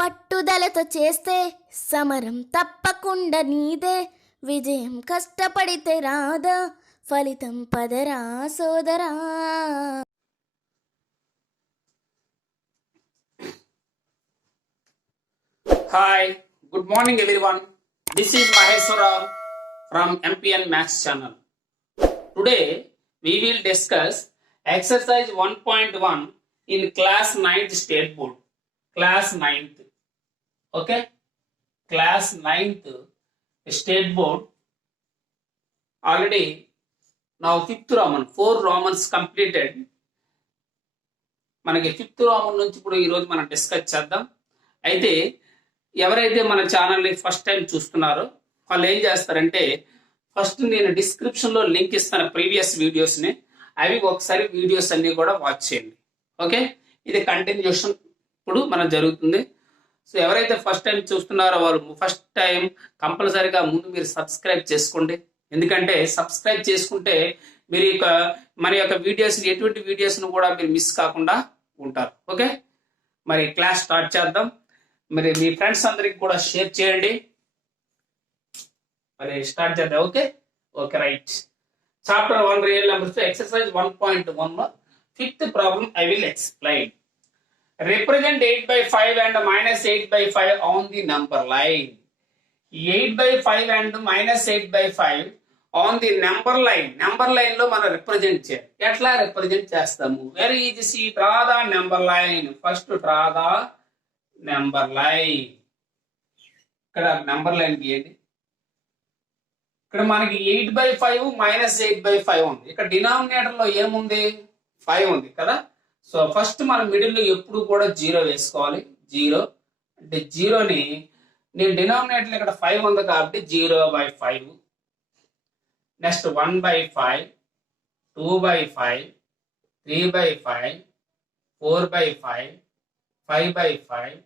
పట్టుదలతో చేస్తే సమరం తప్పకుండా నీదే. విజయం కష్టపడితే రాదా, ఫలితం పదరా సోదరా. Hi, good morning everyone. This is Maheshwara from MPN Maths channel. Today we will discuss exercise 1.1 in class 9th state board. Class 9th. Okay? Class 9th state board. Already now 5th Roman, 4 Romans completed. మనకి 5th Roman నుంచి ఇప్పుడు ఈరోజు మనం discuss చేద్దాం. అయితే ఎవరైతే మన ఛానల్ని ఫస్ట్ టైం చూస్తున్నారో వాళ్ళు ఏం చేస్తారంటే, ఫస్ట్ నేను డిస్క్రిప్షన్లో లింక్ ఇస్తాను ప్రీవియస్ వీడియోస్ని, అవి ఒకసారి వీడియోస్ అన్ని కూడా వాచ్ చేయండి. ఓకే, ఇది కంటిన్యూషన్ ఇప్పుడు మనం జరుగుతుంది. సో ఎవరైతే ఫస్ట్ టైం చూస్తున్నారో వాళ్ళు ఫస్ట్ టైం కంపల్సరీగా ముందు మీరు సబ్స్క్రైబ్ చేసుకోండి. ఎందుకంటే సబ్స్క్రైబ్ చేసుకుంటే మీరు మన యొక్క వీడియోస్, ఎటువంటి వీడియోస్ను కూడా మీరు మిస్ కాకుండా ఉంటారు. ఓకే, మరి క్లాస్ స్టార్ట్ చేద్దాం. మరి మీ ఫ్రెండ్స్ అందరికి కూడా షేర్ చేయండి. మరి స్టార్ట్ చేద్దాం. Okay okay right. Chapter 1 real numbers exercise 1.1 fifth problem I will explain. Represent 8/5 and -8/5 on the number line. 8/5 and -8/5 on the number line. Number line లో మనం రిప్రజెంట్ చేయాలి. ఎట్లా రిప్రజెంట్ చేస్తాము? Very easy. Draw the number line. First draw the number line. ఇక్కడ number line గీయండి. ఇక్కడ మనకి 8/5 -8/5 ఉంది. ఇక్కడ డినామినేటర్ లో ఏముంది? 5 ఉంది కదా. సో ఫస్ట్ మనం మిడిల్ లో ఎప్పుడు కూడా 0 వేసుకోవాలి. 0 అంటే 0ని నేను డినామినేటర్ ఇక్కడ 5 ఉంది కాబట్టి 0/5. నెక్స్ట్ 1/5, 2/5, 3/5, 4/5, 5/5,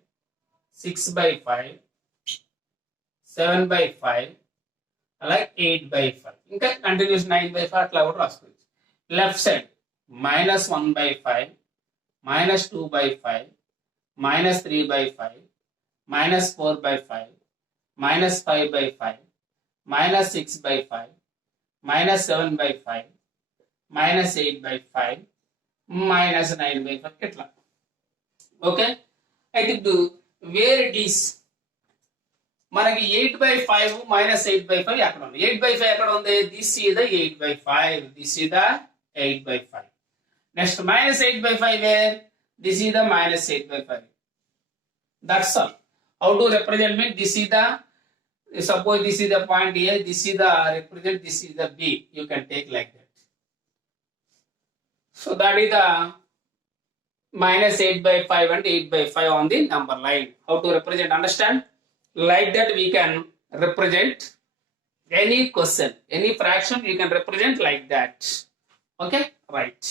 6/5, 7/5, అలాగే 8/5, ఇంకా కంటిన్యూస్ 9/5 అట్లా కూడా రాసుకోవచ్చు. లెఫ్ట్ సైడ్ -1/5, -2/5, -3/5, -4/5, -5/5, -6/5, -7/5, -8/5, -9/5 ఇట్లా. ఓకే, అయితే ఇప్పుడు వేర్ ఇట్ ఈస్ మనకి 8/5 -8/5 ఎక్కడ ఉంది? 8/5 ఎక్కడ ఉంది? This is the 8/5. This is the 8/5. Next -8/5 where? This is the -8/5. That's all. How to represent mean this is the, suppose this is the point A, this is the represent, this is the B. You can take like that. So that is the -8/5 and 8/5 on the number line. How to represent? Understand? Like that we can represent any question, any fraction you can represent like that. Okay, right.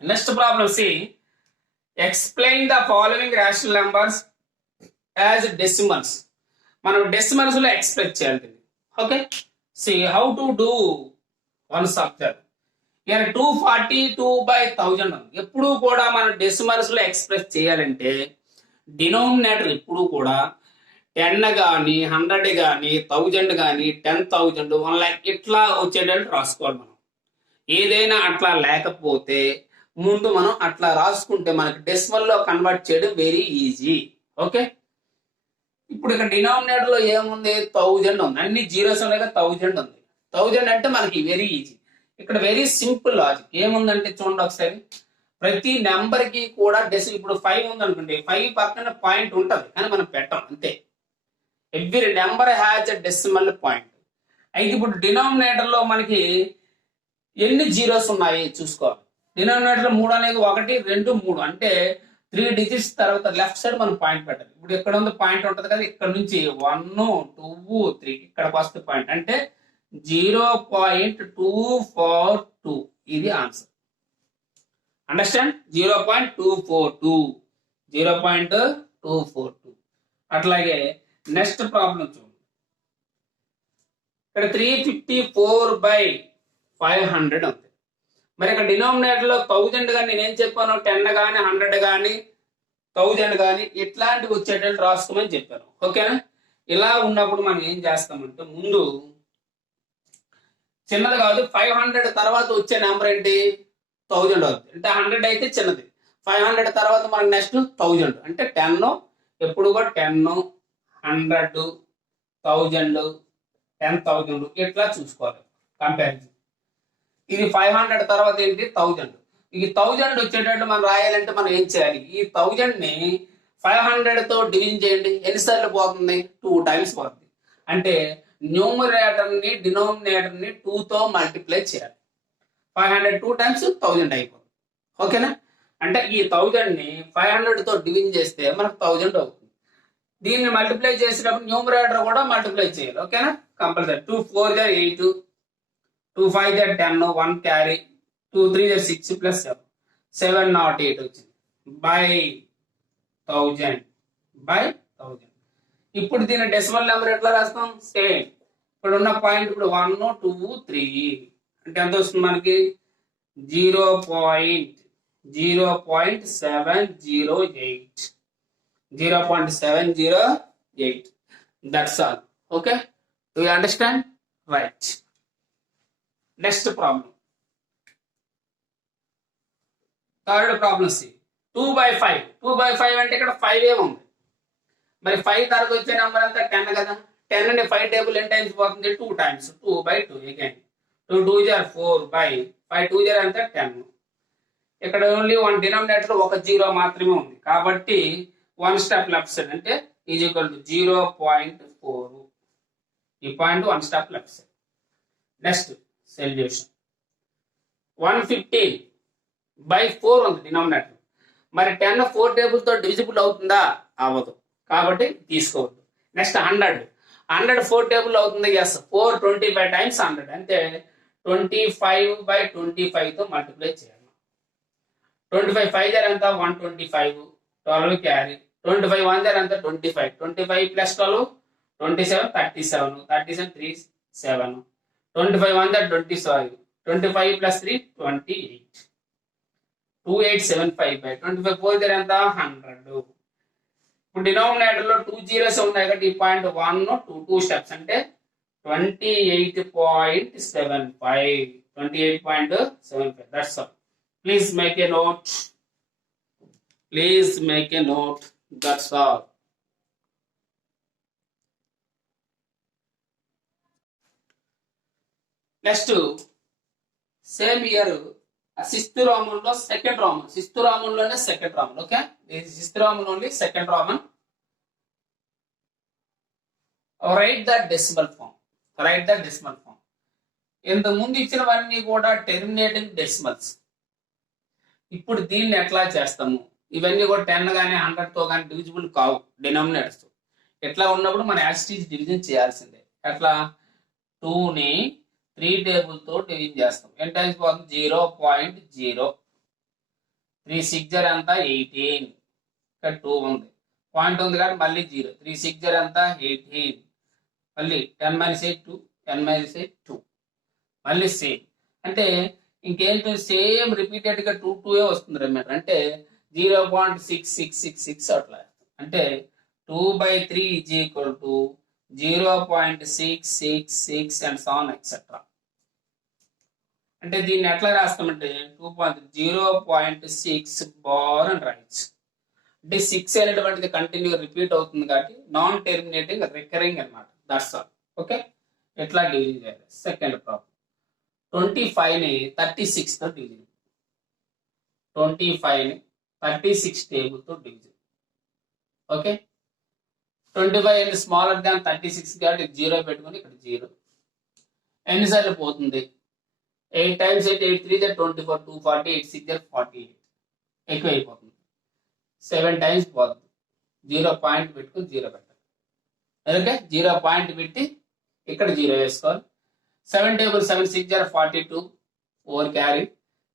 Next problem, see, explain the following rational numbers as decimals. మనం decimals లో express చేయాలి. Okay, see how to do one subject. 242/1000 ఎప్పుడు కూడా మనం decimals లో express చేయాలంటే denominator ఎప్పుడు కూడా 10 కానీ 100 కానీ 1000 కానీ 10,000 1 lakh ఇట్లా వచ్చేటట్టు రాసుకోవాలి. మనం ఏదైనా అట్లా లేకపోతే ముందు మనం అట్లా రాసుకుంటే మనకి డెసిమల్ లో కన్వర్ట్ చేయడం వెరీ ఈజీ. ఓకే, ఇప్పుడు ఇక్కడ డినామినేటర్ లో ఏముంది? 1000 ఉంది. అన్ని జీరోస్ ఉన్నాయి కదా, 1000 ఉంది. 1000 అంటే మనకి వెరీ ఈజీ. ఇక్కడ వెరీ సింపుల్ లాజిక్ ఏముందంటే చూడండి ఒకసారి. ప్రతి నెంబర్ కి కూడా ఇప్పుడు 5 ఉంది అనుకోండి, 5 పక్కన పాయింట్ ఉంటది కానీ మనం పెట్టం అంతే. Every number has a decimal point. అయితే ఇప్పుడు డినామినేటర్ లో మనకి ఎన్ని జీరోస్ ఉన్నాయి చూసుకోవాలి. డినామినేటర్ లో 3 అనేది 1, 2, 3 అంటే 3 digits తర్వాత లెఫ్ట్ సైడ్ మనం పాయింట్ పెట్టాలి. ఇప్పుడు ఇక్కడ ఉంది పాయింట్ ఉంటది కదా, ఇక్కడ నుంచి 1, 2, 3 ఇక్కడ ఫస్ట్ పాయింట్ అంటే 0.242. ఇది ఆన్సర్. అండర్స్టాండ్? 0.242, 0.242. అట్లాగే నెక్స్ట్ ప్రాబ్లం చూడండి. ఇక్కడ 354/500 ఉంది. మరి ఇక్కడ డినామినేటర్ లో 1000 కానీ నేనేం చెప్పాను, 10 కానీ 100 కానీ 1000 కానీ ఇట్లాంటివి వచ్చేటట్టు రాసుకోమని చెప్పాను. ఓకేనా? ఇలా ఉన్నప్పుడు మనం ఏం చేస్తామంటే ముందు చిన్నది కాదు, 500 తర్వాత వచ్చే నెంబర్ ఏంటి 1000 అవుతుంది. అంటే 100 అయితే చిన్నది, 500 తర్వాత మనకు నెక్స్ట్ 1000 అంటే 10 ఎప్పుడు కూడా 10, 100, 1000, 10,000 ఇట్లా చూసుకోవాలి కంపారిజన్. ఇది 500 తర్వాత ఏంటి 1000. ఈ 1000 వచ్చేటట్టు మనం రాయాలంటే మనం ఏం చేయాలి? ఈ 1000 ని 500 తో డివిజన్ చేయండి. ఎన్నిసార్లు పోతుంది? 2 టైమ్స్ పోతుంది. అంటే న్యూమరేటర్ ని డినోమినేటర్ ని 2 తో మల్టిప్లై చేయాలి. 500 2 టైమ్స్ 1000 అయిపోతుంది. ఓకేనా? అంటే ఈ 1000 ని 500 తో డివిజన్ చేస్తే మనకు 1000 అవుతుంది. దీన్ని మల్టిప్లై చేసేటప్పుడు న్యూమరేటర్ కూడా మల్టిప్లై చేయాలి. ఓకేనా? కంపల్సరీ. 2 4 8, 2 5 10, 1 క్యారీ, 2 3 6 ప్లస్ 7, 708 వచ్చింది బై 1000 బై 1000. ఇప్పుడు దీని డెసిమల్ నెంబర్ ఎట్లా రాస్తాం? సేమ్ ఇప్పుడు ఉన్న పాయింట్ ఇప్పుడు 1 2 3 అంటే ఎంత వస్తుంది మనకి? 0.708, 0.708. That's all. Okay? Do you understand? Right. Next problem. Third problem C. 2/5. 2/5 అంటే ఇక్కడ 5 ఏ ఉంది. మరి 5 తర్వాత వచ్చే నెంబర్ అంతా 10 కదా. 10 ని 5 టేబుల్ ఎన్ని టైమ్స్ పోతుంది? 2 టైమ్స్. 2/2 again. 2 2 4 by 5 2 అంతా 10. ఇక్కడ ఓన్లీ 1 డినామినేటర్ ఒక 0 మాత్రమే ఉంది కాబట్టి 1 స్టెప్ లెఫ్ట్ సైడ్ అంటే ఈజ్ ఈక్వల్ టు 0.4. ఈ point 1 step left side. Next solution 115/4 ఉంది డినామినేటర్. మరి 10 4 టేబుల్ తో డివిజిబుల్ అవుతుందా? అవ్వదు కాబట్టి తీసుకోవద్దు. నెక్స్ట్ 100 4 టేబుల్ అవుతుంది. ఎస్ 4 25 టైమ్స్ 100 అంటే 25/25 తో మల్టిప్లై చేయాలి. 25 5 ఎంత? 125, 12 క్యారీ, 25 1 ఎంత? 25, 25 ప్లస్ 12 27, 37, 37 3 7, 25 1 27, 25 ప్లస్ 3 28, 2875/25 4 ఎంత? 100. ఇప్పుడు డినామినేటర్ లో 2 zeros ఉన్నాయి కాబట్టి ఈ పాయింట్ 1 2 స్టెప్స్ అంటే 28.75. 28.75. That's all. Please make a note. Please make a note. That's all. Next, same year, sixth Roman lo second Roman. Sixth Roman lo second Roman. Okay, this is sixth Roman only, second Roman. Write the decimal form. Write the decimal form. ఇంత ముందు ఇచ్చినవన్నీ కూడా terminating decimals. ఇప్పుడు దీన్ని ఎట్లా చేస్తాము? ఇవన్నీ కూడా 10 కానీ 100 తో కానీ డివిజిబుల్ కావు డినామినేటర్స్. ఎట్లా ఉన్నప్పుడు మనం యాస్టీజ్ డివిజన్ చేయాల్సిందే. ఎట్లా? 2 ని 3 టేబుల్ తో డివిజన్ చేస్తాం. ఎంత టైమ్స్ పోతుంది? 0.0. 3 6 ఎంత? 18. ఇక్కడ 2 ఉంది, పాయింట్ ఉంది కాబట్టి మళ్ళీ 0. 3 6 ఎంత? 18. మళ్ళీ 10 - 8 2, 10 - 8 2, మళ్ళీ సేమ్. అంటే ఇంకేంటి? సేమ్ రిపీటెడ్ గా 2 2 వస్తుంది రిమైండర్. అంటే 0.6666 అట్లా. అంటే 2/3 is equal to 0.666 and so on etcetera. అంటే దీన్ని ఎట్లా రాస్తామంటే 0.6 బార్ అని రాయొచ్చు. అంటే 6 అనేటువంటిది కంటిన్యూగా రిపీట్ అవుతుంది కాబట్టి నాన్ టెర్మినేటింగ్ రికరింగ్ అనమాట. That's all. ఓకే, ఎట్లా డివిజన్ చేయాలి? సెకండ్ ప్రాబ్లం 25 ని 36 తో డివిజన్. 25 ని 36 టేబుల్ తో డివిజన్. ఓకే, 25 స్మాలర్ దాన్ 36 కాబట్టి 0 పెట్టుకుని ఇక్కడ 0. ఎన్నిసార్లు పోతుంది? 8 times 8 8 3 24, 240, 8 6 48. ఎక్కువ అయిపోతుంది. 7 times పోతుంది. 0 పాయింట్ పెట్టుకుని 0 పెట్టాలి. ఓకే, 0 పాయింట్ పెట్టి ఇక్కడ 0 వేసుకోవాలి. 7 టేబుల్ 7 6 42, 4 క్యారీ,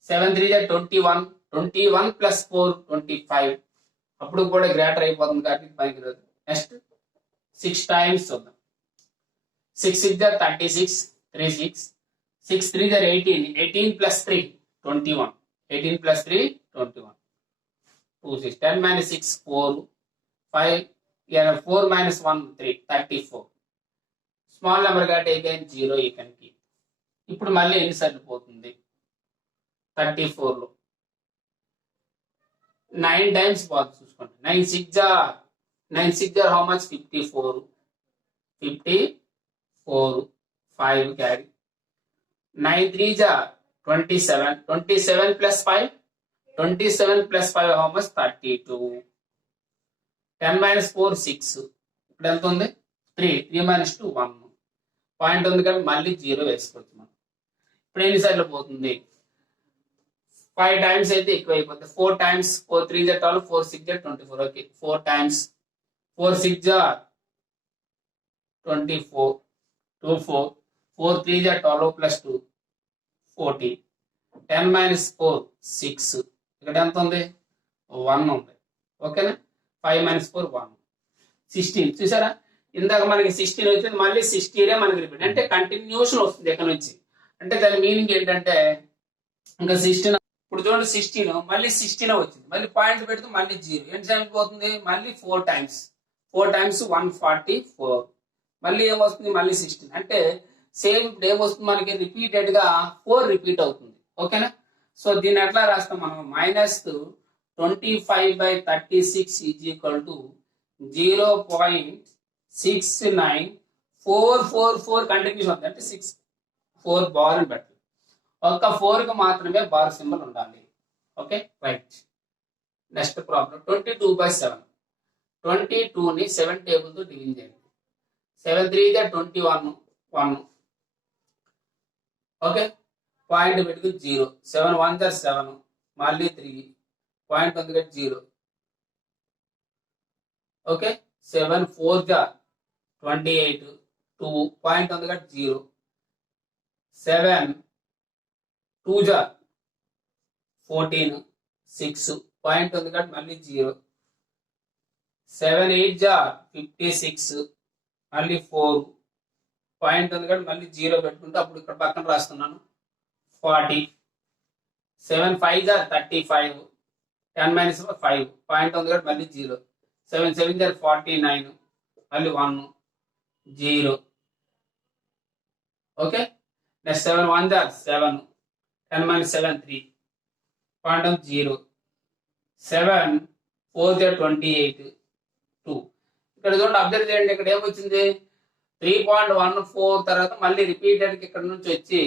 7 3 21, 21 ప్లస్ 4 25. అప్పుడు కూడా గ్రేటర్ అయిపోతుంది కాబట్టి పనికిరాదు. నెక్స్ట్ 6 టైమ్స్ చూద్దాం. 6 6 36, 3 6, 6 3 18, 18 plus 3 21, 18 plus 3 21, 2 6, 10 minus 6 4 5, 4 minus 1 3, 34. Small number కాబట్టి again 0 you can keep. ఇప్పుడు మళ్ళీ ఎన్నిసార్లు పోతుంది 34లో 9 టైమ్స్ పోతుంది చూసుకోండి. 9 6 jar how much 54, 5 carry. 9 3 jar 27 plus 5, 27 plus 5 how much 32. 10 minus 4 6, ఇప్పుడు ఎంత ఉంది 3 minus 2 1. పాయింట్ ఉంది కానీ మళ్ళీ 0 వేసుకోవచ్చు మనం. ఇప్పుడు ఎన్నిసార్లు పోతుంది 5 టైమ్స్ అయితే ఎక్కువ అయిపోతుంది. 4 times 4 3 jar 12, 4 6 jar 24. Okay 4 times 4 6 jar 24, 2 4, 4 3 jar 12 plus 2 40. 10 minus 4 6, ఇక్కడ ఎంత ఉంది 1 ఉంది. ఓకేనా 5 minus 4 1, 16. చూసారా ఇందాక మనకి 16 వచ్చింది మళ్ళీ 60 మనకి రిపీట్ అంటే కంటిన్యూషన్ వస్తుంది ఎక్కడ నుంచి. అంటే దాని మీనింగ్ ఏంటంటే ఇంకా 16 ఇప్పుడు చూడండి 16 మళ్ళీ 16 వచ్చింది మళ్ళీ పాయింట్ పెడితే మళ్ళీ 0 ఎంత టైం పోతుంది మళ్ళీ 4 టైమ్స్ 144 మళ్ళీ ఏమొస్తుంది మళ్ళీ 16 అంటే సేమ్ ఇప్పుడు ఏమొస్తుంది మనకి రిపీటెడ్ గా 4 రిపీట్ అవుతుంది. ఓకేనా సో దీన్ని ఎట్లా రాస్తాం మనం -25/36 ఈజ్ ఈక్వల్ టు 0.69444 కంటిన్యూస్ అవుతుంది అంటే 4 బార్ అని పెట్టాలి. ఒక్క 4 కి మాత్రమే బార్ సింబల్ ఉండాలి. Okay right. Next problem 22/7. 22 ని 7 టేబుల్ తో డివిజన్ చేయండి. 7 3 21 1. ఓకే పాయింట్ పెట్టుకుని 0, 7 1 7 మళ్ళీ 3 పాయింట్ ఉంది కదా 0. ఓకే 7 4 28 2 పాయింట్ ఉంది కదా 0. 7 2 14 6 పాయింట్ ఉంది కదా మళ్ళీ 0. 7 8 56 మళ్ళీ 4 పాయింట్ ఉంది కదా మళ్ళీ 0 పెట్టుకుంటే అప్పుడు ఇక్కడ పక్కన రాస్తున్నాను 40. 7 5 35 10 minus 5 పాయింట్ ఉంది కదా మళ్ళీ 0. 7 7 49 మళ్ళీ 1 0. Okay next 7 1 7 10 minus 7 3 point 0. 7 4 28 2. ఇక్కడ చూడండి అబ్జర్వ్ చేయండి ఇక్కడ ఏమొచ్చింది 3.14 తర్వాత మళ్ళీ రిపీటెడ్ ఇక్కడ నుంచి వచ్చి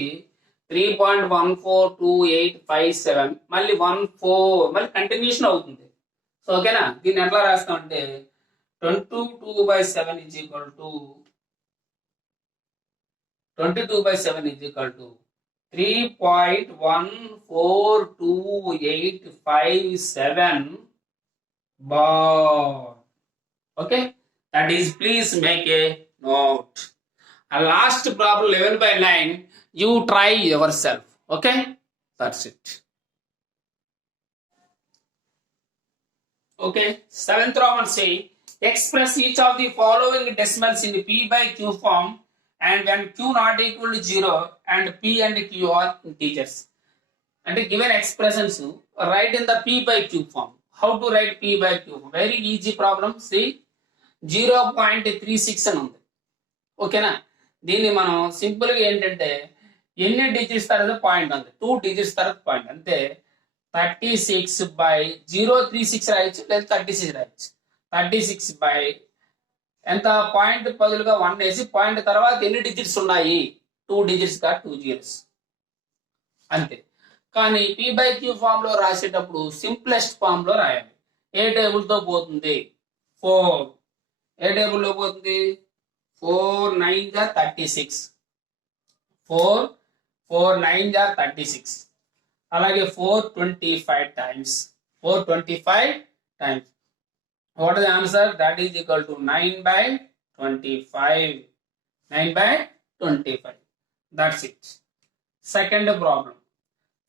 3.142857 మళ్ళీ 14 మళ్ళీ కంటిన్యూషన్ అవుతుంది. సో ఓకేనా దీన్ని ఎట్లా రాస్తాం అంటే 22/7 is equal to 3.14285 bar. Okay, that is please make a note. And last problem 11/9 you try yourself. Okay, that's it. Okay, 7th Roman say express each of the following decimals in P by Q form and when Q not equal to 0 and P and Q are integers. And given expressions write in the P by Q form. How to write P by Q form? Very easy problem. See 0.36 అని ఉంది. ఓకేనా దీన్ని మనం simple గా ఏంటంటే ఎన్ని digits తర్వాత point ఉంది 2 డిజిట్స్ తర్వాత పాయింట్ అంతే 36/036 రాయొచ్చు లేదా 36 రాయొచ్చు. 36 ఎంత పాయింట్ బదులుగా 1 వేసి పాయింట్ తర్వాత ఎన్ని డిజిట్స్ ఉన్నాయి 2 డిజిట్స్ గా 2 జీరోస్ అంతే. కానీ P by Q ఫామ్ లో రాసేటప్పుడు సింప్లెస్ట్ ఫామ్ లో రాయాలి. ఏ టేబుల్ తో పోతుంది 4. ఏ టేబుల్ లో పోతుంది 4 9 36 4 9 36 అలాగే 425 times 425 times. What is the answer? That is equal to 9/25. 9/25. That's it. Second problem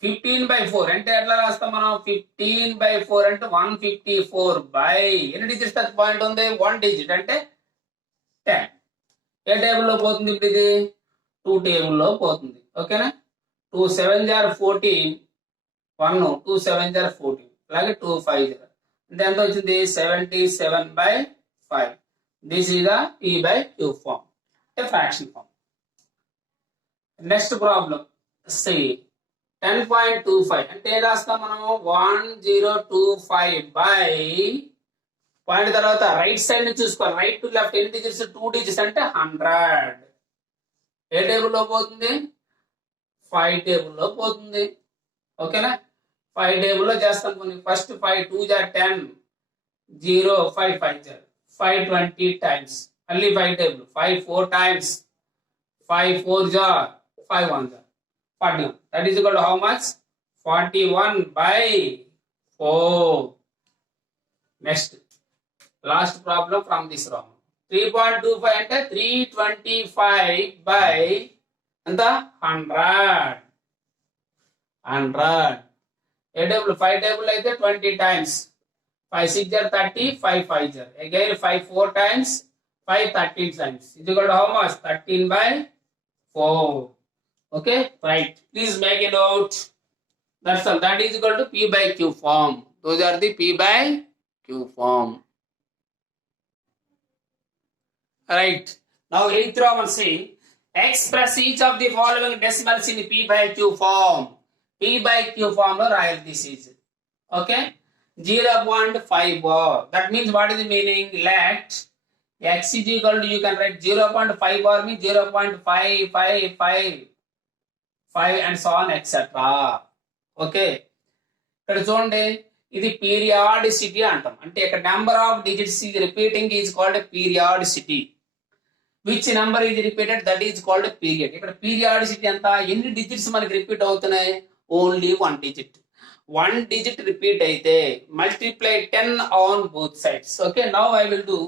15/4 అంటే ఎట్లా రాస్తాం మనం 15/4 అంటే 154 బై ఎన్ని డిజిట్స్ టచ్ పాయింట్ ఉంది 1 డిజిట్ అంటే 10. ఏ టేబుల్లో పోతుంది ఇప్పుడు ఇది 2 టేబుల్లో పోతుంది. ఓకేనా 2 7 14 1 2 7 14 అలాగే 2 5 అంటే ఎంత వచ్చింది 77/5. This is the P/Q form అంటే fraction form. Next problem C 10.25 అంటే ఏం రాస్తాం మనం 1025 బై పాయింట్ తర్వాత రైట్ సైడ్ ని చూసుకోవాలి. రైట్ టు లెఫ్ట్ ఎన్ని డిజిట్స్ 2 డిజిట్స్ అంటే 100. ఏ టేబుల్లో పోతుంది 5 టేబుల్లో పోతుంది. ఓకేనా 5 టేబుల్లో చేస్తాం. కొన్ని ఫస్ట్ 5 2 జా 10 0 5 5 జా 520 టైమ్స్ మళ్ళీ 5 టేబుల్ 5 4 టైమ్స్ 5 4 జా 5 1 జా 41. That is equal to how much 41/4. Next last problem from this round 3.25 అంటే 325 by ఎంత 100. ఏ టేబుల్ 5 టేబుల్ అయితే 20 టైమ్స్ 5 6 జా 30 5 5 జా again 5 4 times 5 13 times is equal to how much 13/4. Okay, right. Please make a note. That's all. That is equal to P/Q form. Those are the P/Q form. Right. Now, 8th Roman say, express each of the following decimals in P/Q form. P/Q form or I'll this is. Okay. 0.5 bar. That means what is the meaning? Let x is equal to, you can write 0.5 bar means 0.555. 5 and so on etc. Okay ఇక్కడ చూడండి ఇది periodicity అంటాం. అంటే ఇక్కడ number of digits is repeating is called periodicity. Which number is repeated that is called period. ఇక్కడ periodicity ఎంత ఎన్ని digits మనకి రిపీట్ అవుతున్నాయి ఓన్లీ 1 డిజిట్. 1 డిజిట్ రిపీట్ అయితే multiply 10 on both sides. Okay now I will do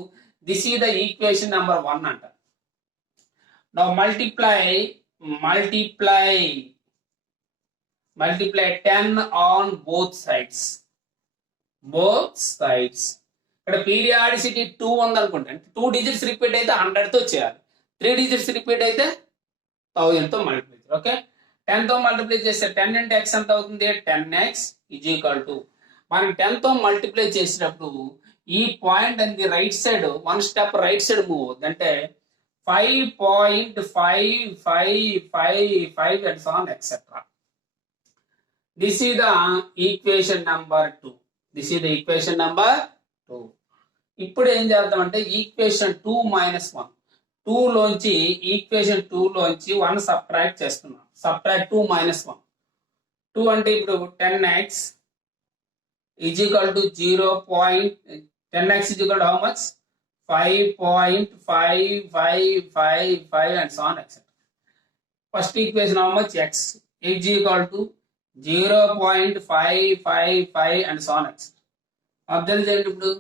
this is the equation number 1 అంట. Now multiply 10 on both sides. ఇక్కడ periodicity 2 ఉంది అనుకుంటే 2 డిజిట్స్ రిపీట్ అయితే 100 తో చేయాలి. 3 డిజిట్స్ రిపీట్ అయితే 1000 తో మల్టిప్లై. ఓకే 10 తో మల్టిప్లై చేస్తే 10 into x ఎంత అవుతుంది 10x is equal to మనం 10 తో మల్టిప్లై చేసినప్పుడు ఈ పాయింట్ అనేది right side 1 step right side move అవుతుంది. అంటే 5.5555 and so on etc. This is the equation number 2. ఇప్పుడు ఏం చేద్దామంటే ఈక్వేషన్ 2 మైనస్ 1 2 లోంచి ఈక్వేషన్ 2 లోంచి 1 సబ్ట్రాక్ట్ చేస్తున్నాం. సబ్ట్రాక్ట్ 2 మైనస్ 1 2 అంటే ఇప్పుడు 10x is equal to 10x is equal to how much 5.5555 and so on etc. First equation how much x is equal to 0.555 and so on etc. Observe చేయండి ఇప్పుడు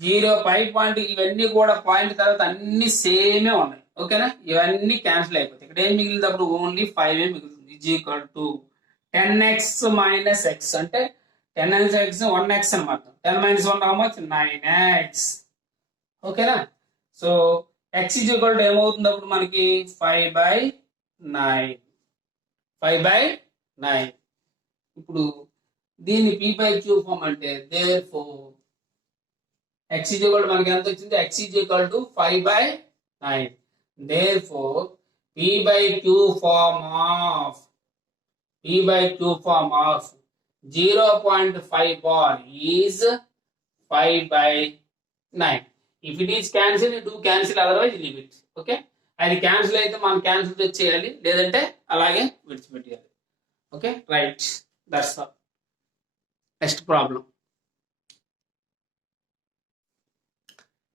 0.5 point ఇవన్నీ కూడా point తర్వాత అన్ని సేమే ఉన్నాయి. ఓకేనా ఇవన్నీ క్యాన్సిల్ అయిపోతాయి. ఇక్కడ ఏం మిగిలినప్పుడు ఓన్లీ 5 మిగులుతుంది. is equal to 10x minus x అంటే 10x 1x అనమాట. 10 minus 1 how much 9x. ఓకేనా so x is equal to ఏమవుతుంది అప్పుడు మనకి 5/9. ఇప్పుడు దీన్ని P/Q ఫామ్ అంటే therefore x is equal to మనకి ఎంత వచ్చింది x is equal to 5/9. therefore P/Q form of 0.5 bar is 5/9. If it is cancel, you do cancel, otherwise leave it. Okay, అది క్యాన్సిల్ అయితే మనం క్యాన్సిల్ చేయాలి, లేదంటే అలాగే విడిచిపెట్టేయాలి. Okay right that's all. Next problem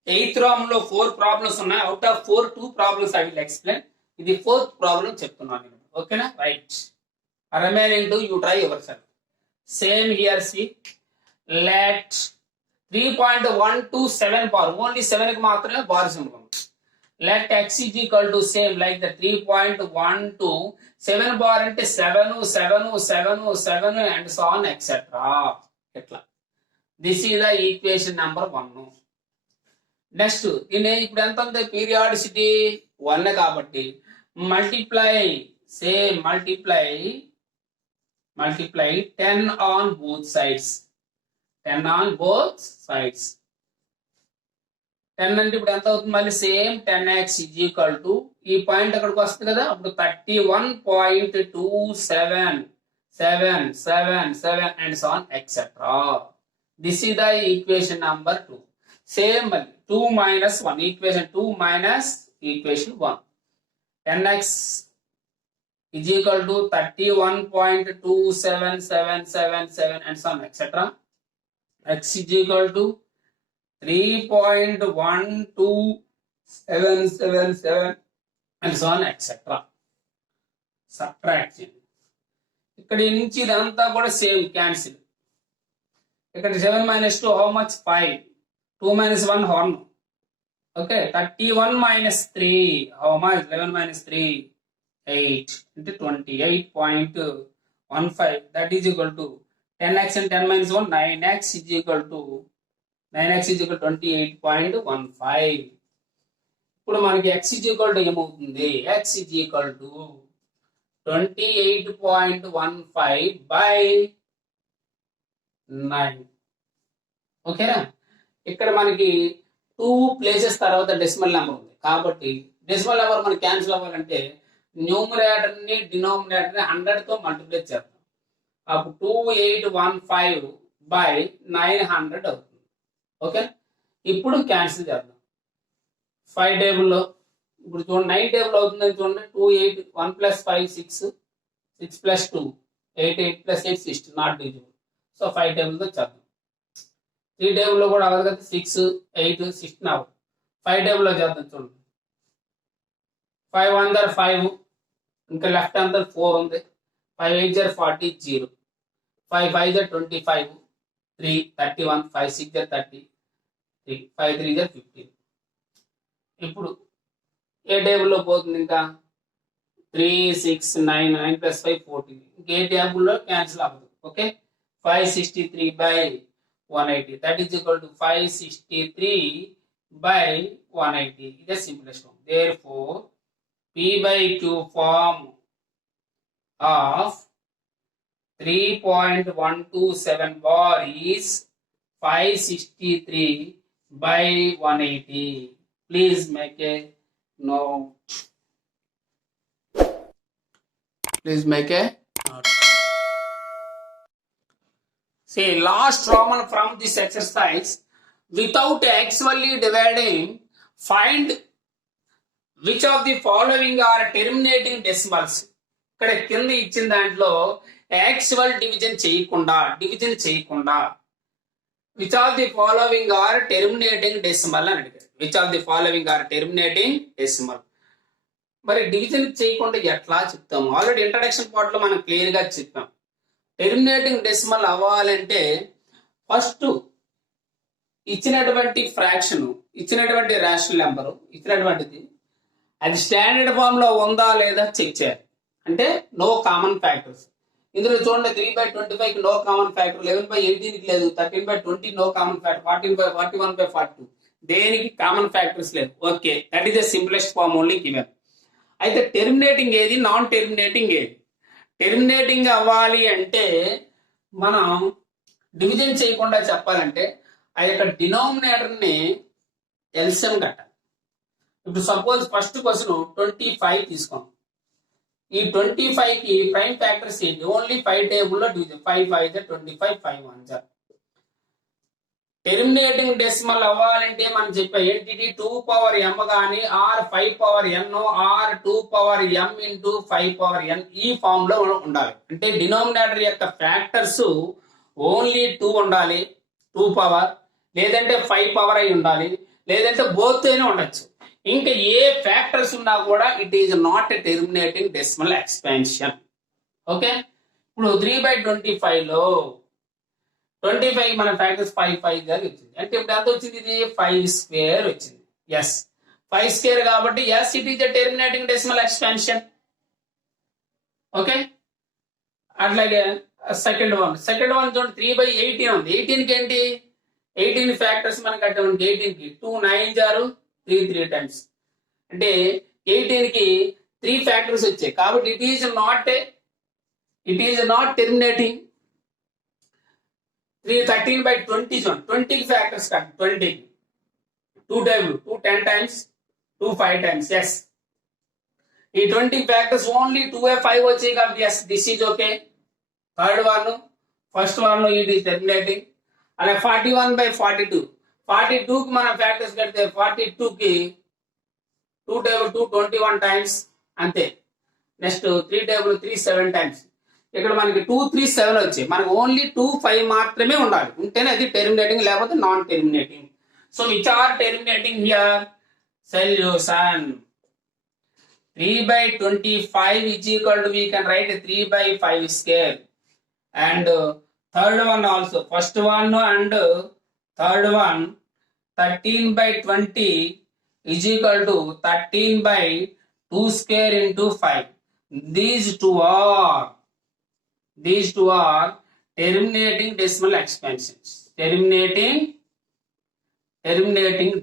8th round లో 4 problems ఉన్నాయి. Out of 4 2 problems I will explain. ఇది 4th ప్రాబ్లం చెప్తున్నాను నేను. ఓకేనా right remaining to you try yourself. Same here, see, let 3.127 bar only 7 కి మాత్రమే బార్స్ ఉంటుంది. let x is equal to same like the 3.127 bar అంటే 7 and so on etc. ఎట్లా this is the equation number 1. Next దీని ఇప్పుడు ఎంత ఉంది periodicity 1 కాబట్టి multiply 10 on both sides. 10 on both sides. 10 అంటే ఇప్పుడు ఎంత అవుతుంది మళ్ళీ same 10x is equal to ఈ పాయింట్ అక్కడికి వస్తుంది కదా అప్పుడు 31.27 and so on etc. This is the equation number 2. Same 2 minus 1 equation 2 minus equation 1. 10x is equal to 31.27777 and so on etc. X is equal to 3.12777 and so on etc. Subtraction. ఇక్కడి నుంచి ఇదంతా కూడా same cancel. ఇక్కడ 7 minus 2 how much 5. 2 minus 1 1. Okay, 31 minus 3 how much 11 minus 3 8 into 28.15 that is equal to 10x and 10 minus 1 9x is equal to 28.15. ఇప్పుడు మనకి x is equal to ఏమవుతుంది x is equal to 28.15 by 9. ఓకేనా ఇక్కడ మనకి 2 places తర్వాత decimal number ఉంది కాబట్టి decimal number మనకి క్యాన్సిల్ అవ్వాలంటే న్యూమరేటర్ ని డినామినేటర్ ని 100 తో మల్టిప్లై చేద్దాం అప్పుడు 2815 by 900 అవుతుంది. ఓకే ఇప్పుడు క్యాన్సిల్ చేద్దాం 5 టేబుల్లో ఇప్పుడు చూడండి 9 టేబుల్ అవుతుందని చూడండి 2 8 1 plus 5 6 6 plus 2 8 8 plus 8 16 not divisible. So 5 టేబుల్తో చేద్దాం. 3 టేబుల్లో కూడా అవ్వదు కదా 6 8 16 అవ్వదు. 5 టేబుల్లో చేద్దాం చూడండి 5 1 5 ఇంకా లెఫ్ట్ అంతా 4 ఉంది 5 8 40 0 5 5 25 3 31 5 6 30 3 5 3 15. ఇప్పుడు ఏ టేబుల్లో పోతుంది ఇంకా 3 6 9 9 plus 5 14 ఇంకే టేబుల్లో క్యాన్సిల్ అవ్వదు. Okay 563 by 180 that is equal to 563 by 180 is the simplest form. Therefore P by Q form of 3.127 bar is 563 by 180. Please make a note. Please make a note. See, last Roman from this exercise, without actually dividing, find which of the following are terminating decimals. ఇక్కడ కింద ఇచ్చిన దాంట్లో actual division చేయకుండా which of the following are terminating decimal అని అడిగారు. which of the following are terminating decimal. మరి division చేయకుండా ఎట్లా చెప్తాము ఆల్రెడీ ఇంట్రడక్షన్ పార్ట్ లో మనం క్లియర్ గా చెప్పాం. టెర్మినేటింగ్ డెసిమల్ అవ్వాలంటే ఫస్ట్ ఇచ్చినటువంటి ఫ్రాక్షన్ ఇచ్చినటువంటి రేషనల్ నెంబర్ ఇచ్చినటువంటిది అది స్టాండర్డ్ ఫామ్ లో ఉందా లేదా చెక్ చేయాలి. అంటే నో కామన్ ఫ్యాక్టర్స్. ఇందులో చూడండి 3/25 కి నో కామన్ ఫ్యాక్టర్, 11/18 కి లేదు, 13/20 నో కామన్ ఫ్యాక్టర్, 41/42 దేనికి కామన్ ఫ్యాక్టర్స్ లేదు. Okay, that is the simplest form only given. అయితే టెర్మినేటింగ్ ఏది నాన్ టెర్మినేటింగ్ ఏది? టెర్మినేటింగ్ అవ్వాలి అంటే మనం డివిజన్ చేయకుండా చెప్పాలంటే ఆ యొక్క డినామినేటర్ ని ఎల్సిఎం కట్టాలి. ఇప్పుడు సపోజ్ ఫస్ట్ క్వశ్చన్ 25 తీసుకోండి. ఈ 25 కి ప్రైమ్ ఫ్యాక్టర్స్ ఏంటి? ఓన్లీ 5 టేబుల్లో డివిజన్ 5 5 25 5 1 టెర్మినేటింగ్ డెసిమల్ అవ్వాలంటే మనం చెప్పే ఏంటి 2 పవర్ m గానీ or 5 power n or 2 power m into 5 power n ఈ ఫామ్ లో ఉండాలి. అంటే డినామినేటర్ యొక్క ఫ్యాక్టర్స్ ఓన్లీ 2 ఉండాలి 2 పవర్, లేదంటే 5 పవర్ అయి ఉండాలి, లేదంటే బోత్ అయినా ఉండొచ్చు. ఇంకా ఏ ఫ్యాక్టర్స్ ఉన్నా కూడా it is not a terminating decimal expansion. Okay, ఇప్పుడు 3/25 లో 25 మన ఫ్యాక్టర్స్ 5 5 గా వచ్చింది. అంటే ఇప్పుడు ఎంత వచ్చింది? ఇది 5 స్క్వేర్ వచ్చింది. ఎస్ 5 స్క్వేర్ కాబట్టి yes it is a terminating decimal expansion. Okay, అట్లాగే సెకండ్ వన్ చూడండి 3/18 ఉంది. 18 కి ఏంటి? 18 ఫ్యాక్టర్స్ మనకి అంటే 18 కి 2 9 జారు 3 3 టైమ్స్ అంటే 18 కి 3 ఫ్యాక్టర్స్ వచ్చాయి కాబట్టి it is not terminating. 13 by 20 zone. 20 factors cut. 20. 2 table. 2 10 times. 2 5 times. Yes. ఈ 20 factors only 2 వచ్చాయి కాబట్టి yes, this is okay. Third one, first one it is terminating. అలా 41 by 42. 42 కి మనం ఫ్యాక్టర్స్ కడితే 42 కి 2 table 2 21 times అంతే. Next 3 table 3 7 times. ఇక్కడ మనకి 2 3 7 వచ్చాయి. మనకు ఓన్లీ 2 5 మాత్రమే ఉండాలి. ఉంటేనే అది టెర్మినేటింగ్ లేకపోతే non terminating. So which are terminating here? Solution 3 by 25 is equal to, we can write 3 by 5 square. And third one also, first one and third one, 13 by 20 is equal to 13 by 2 square into 5. These two are terminating decimal expansions. Terminating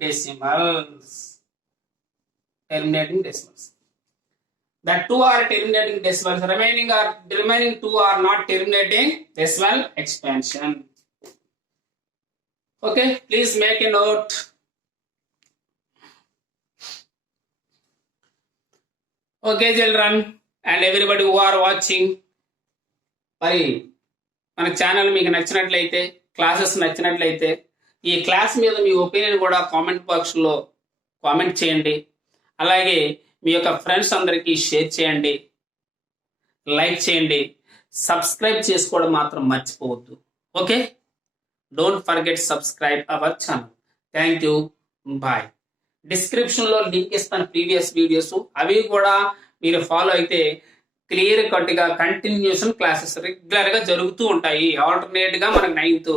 decimals. That two are terminating decimals. Remaining two are not terminating decimal expansion. Okay, please make a note. Okay, children and everybody who are watching. మరి మన channel మీకు నచ్చినట్లయితే, classes నచ్చినట్లయితే ఈ class మీద మీ opinion కూడా comment బాక్స్లో comment చేయండి. అలాగే మీ యొక్క ఫ్రెండ్స్ అందరికీ షేర్ చేయండి, లైక్ చేయండి, సబ్స్క్రైబ్ చేసుకోవడం మాత్రం మర్చిపోవద్దు. Okay, don't forget subscribe our channel. Thank you, bye. డిస్క్రిప్షన్లో లింక్ ఇస్తాను ప్రీవియస్ వీడియోస్, అవి కూడా మీరు ఫాలో అయితే క్లియర్ కట్గా కంటిన్యూషన్ క్లాసెస్ రెగ్యులర్గా జరుగుతూ ఉంటాయి. ఆల్టర్నేట్గా మనకు 9th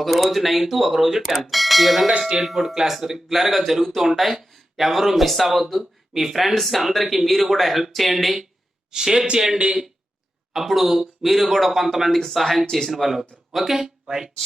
ఒక రోజు 9th ఒక రోజు 10th ఈ విధంగా స్టేట్ బోర్డ్ క్లాసెస్ రెగ్యులర్గా జరుగుతూ ఉంటాయి. ఎవరు మిస్ అవ్వద్దు. మీ ఫ్రెండ్స్ అందరికీ మీరు కూడా హెల్ప్ చేయండి, షేర్ చేయండి. అప్పుడు మీరు కూడా కొంతమందికి సహాయం చేసిన వాళ్ళు అవుతారు. Okay, right.